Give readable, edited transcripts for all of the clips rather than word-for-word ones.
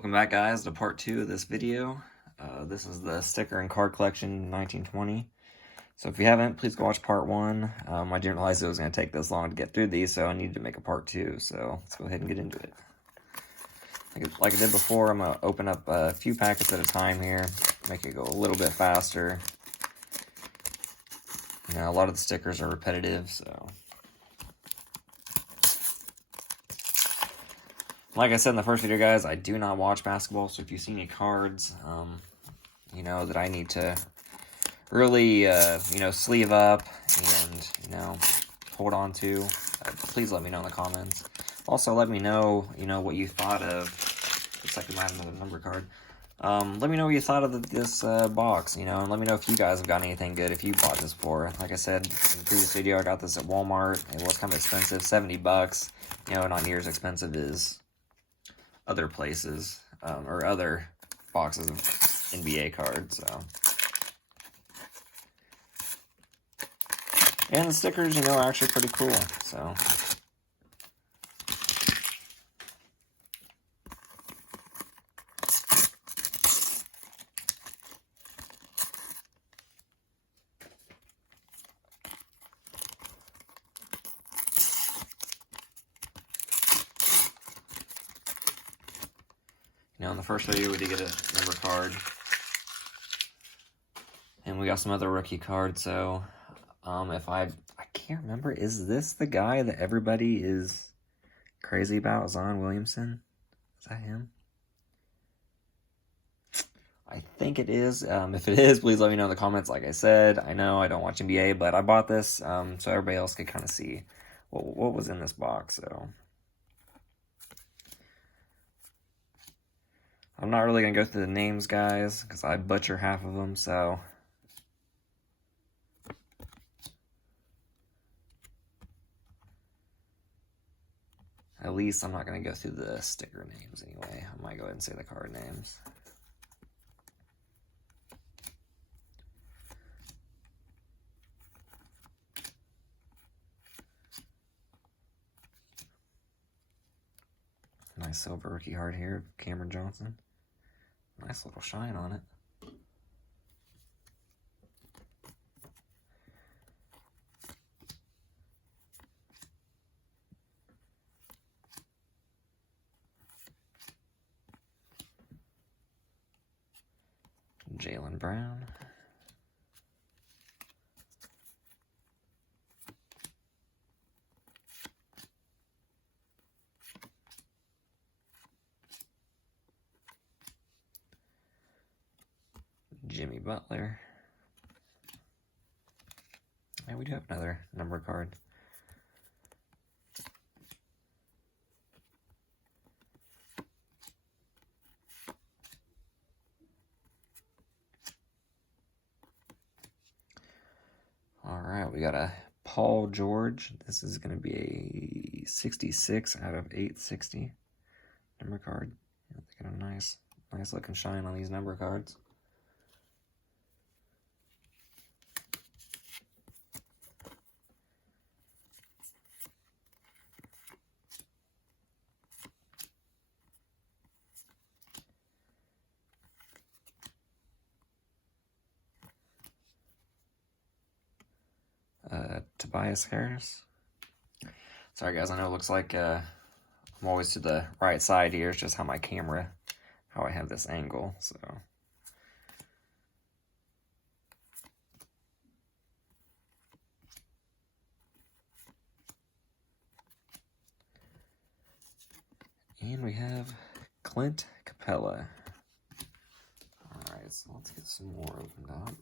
Welcome back, guys, to part 2 of this video. This is the sticker and card collection 1920. So if you haven't, please go watch part 1. I didn't realize it was going to take this long to get through these, so I needed to make a part 2. So let's go ahead and get into it. Like I did before, I'm going to open up a few packets at a time here, make it go a little bit faster. You know, a lot of the stickers are repetitive, so... Like I said in the first video, guys, I do not watch basketball, so if you see any cards, you know, that I need to really, you know, sleeve up and, you know, hold on to, please let me know in the comments. Also, let me know, you know, what you thought of, looks like we might have another number card. Let me know what you thought of this box, you know, and let me know if you guys have got anything good, if you bought this before. Like I said in the previous video, I got this at Walmart. It was kind of expensive, 70 bucks, you know, not near as expensive as other places, or other boxes of NBA cards, so. And the stickers, you know, are actually pretty cool, so. Now, in the first video, we did get a number card. And we got some other rookie cards, so... I can't remember, is this the guy that everybody is crazy about? Zion Williamson? Is that him? I think it is. If it is, please let me know in the comments. Like I said, I know I don't watch NBA, but I bought this so everybody else could kind of see what was in this box, so... I'm not really going to go through the names, guys, because I butcher half of them, so... At least I'm not going to go through the sticker names anyway. I might go ahead and say the card names. Nice silver rookie card here, Cameron Johnson. Nice little shine on it. Jaylen Brown. Jimmy Butler. And we do have another number card. Alright, we got a Paul George. This is going to be a 66 out of 860 number card. They got a nice looking shine on these number cards. Tobias Harris. Sorry guys, I know it looks like I'm always to the right side here. It's just how I have this angle, so. And we have Clint Capella. Alright, so let's get some more opened up.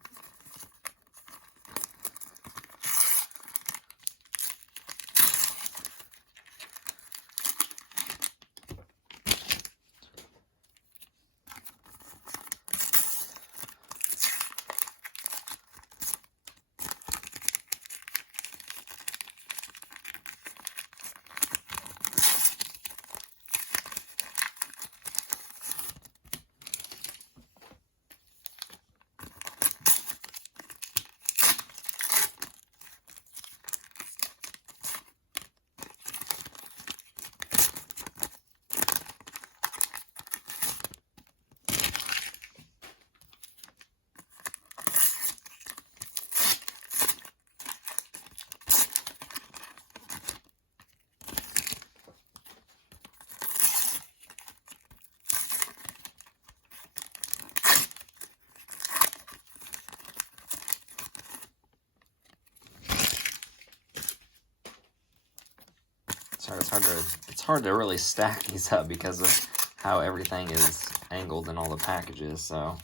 it's hard to really stack these up because of how everything is angled in all the packages. So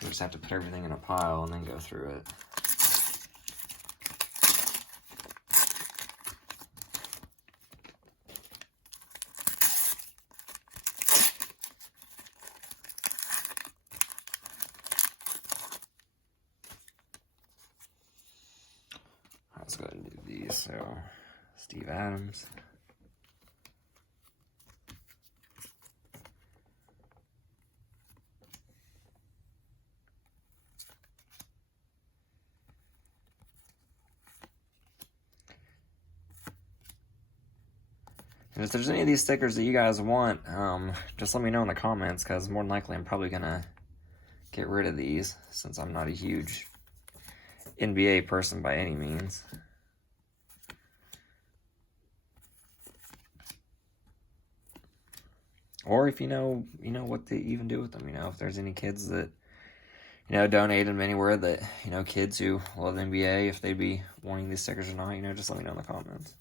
we just have to put everything in a pile and then go through it. Let's go ahead and do these. So, Steve Adams. And if there's any of these stickers that you guys want, just let me know in the comments, because more than likely I'm probably going to get rid of these, since I'm not a huge NBA person by any means. Or if you know what they even do with them, if there's any kids that, donate them anywhere that, kids who love the NBA, if they'd be wanting these stickers or not, just let me know in the comments.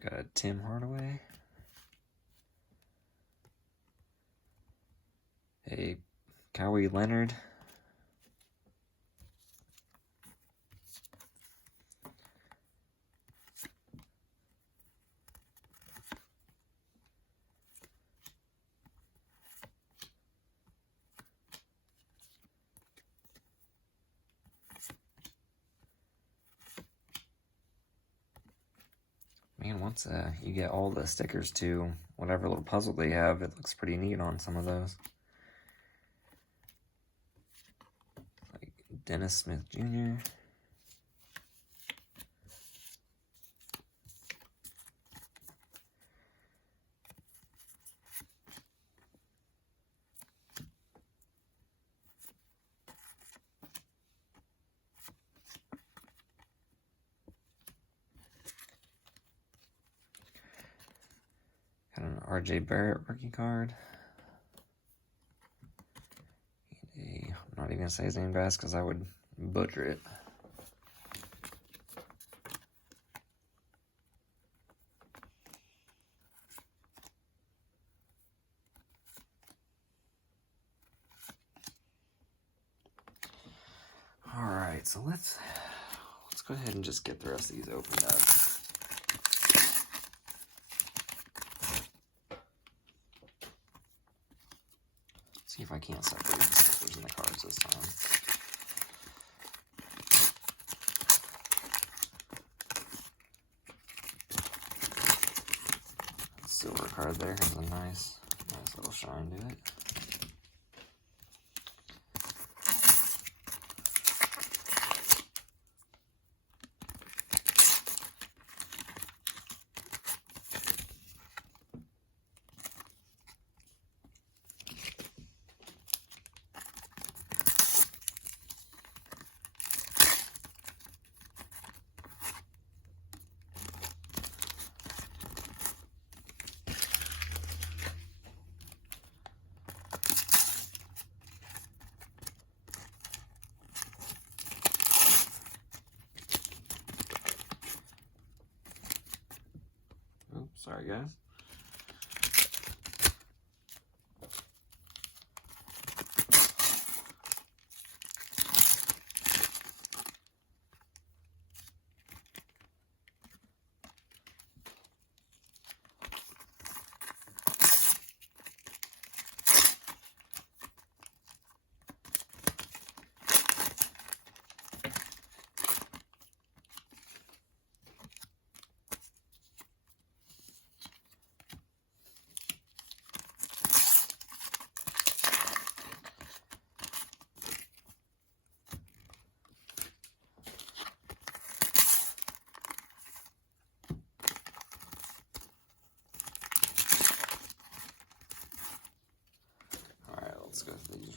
I've got Tim Hardaway, a Kawhi Leonard, man, once you get all the stickers to whatever little puzzle they have, it looks pretty neat on some of those. Like Dennis Smith Jr. Got an RJ Barrett rookie card. I'm not even going to say his name, guys, because I would butcher it. Alright, so let's go ahead and just get the rest of these opened up. See if I can't separate the stickers and the cards this time. Silver card there has a nice little shine to it. Oops, sorry guys.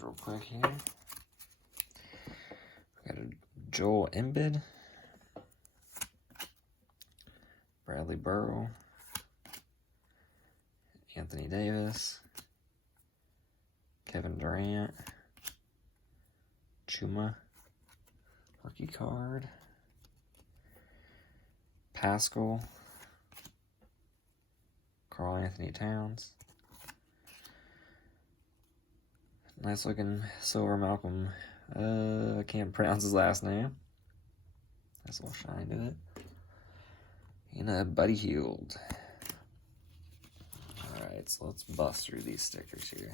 real quick here. We got a Joel Embiid, Bradley Burrow, Anthony Davis, Kevin Durant, Chuma, rookie card, Pascal, Karl Anthony Towns, nice looking silver Malcolm. I can't pronounce his last name. Nice little shine to it. And Buddy Hield. Alright, so let's bust through these stickers here.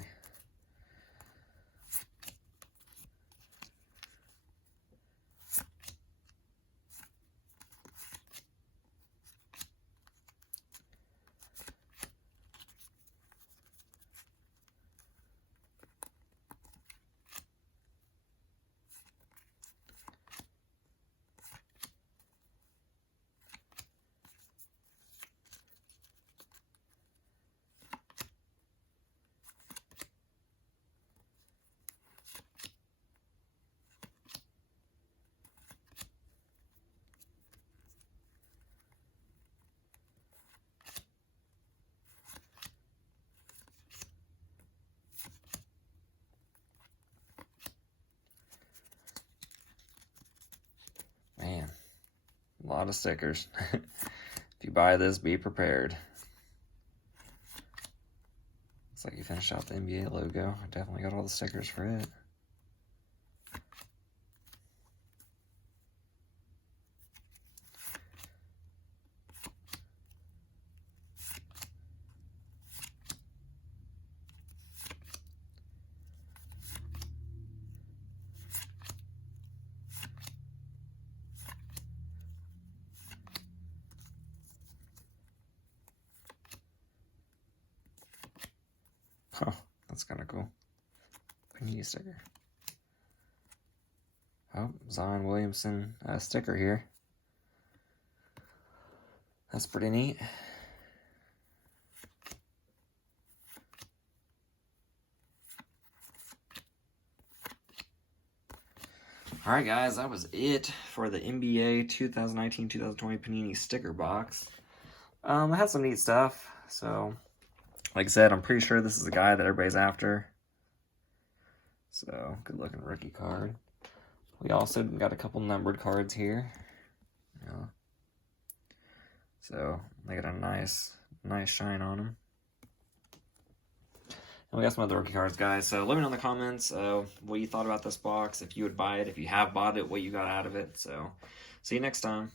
Man, a lot of stickers. If you buy this, be prepared. Looks like you finished out the NBA logo. I definitely got all the stickers for it. Oh, that's kind of cool. Panini sticker. Oh, Zion Williamson sticker here. That's pretty neat. Alright guys, that was it for the NBA 2019-2020 Panini sticker box. I had some neat stuff, so like I said, I'm pretty sure this is the guy that everybody's after. So, good looking rookie card. We also got a couple numbered cards here. So, they got a nice shine on them. And we got some other rookie cards, guys. So, let me know in the comments what you thought about this box. If you would buy it, if you have bought it, what you got out of it. So, see you next time.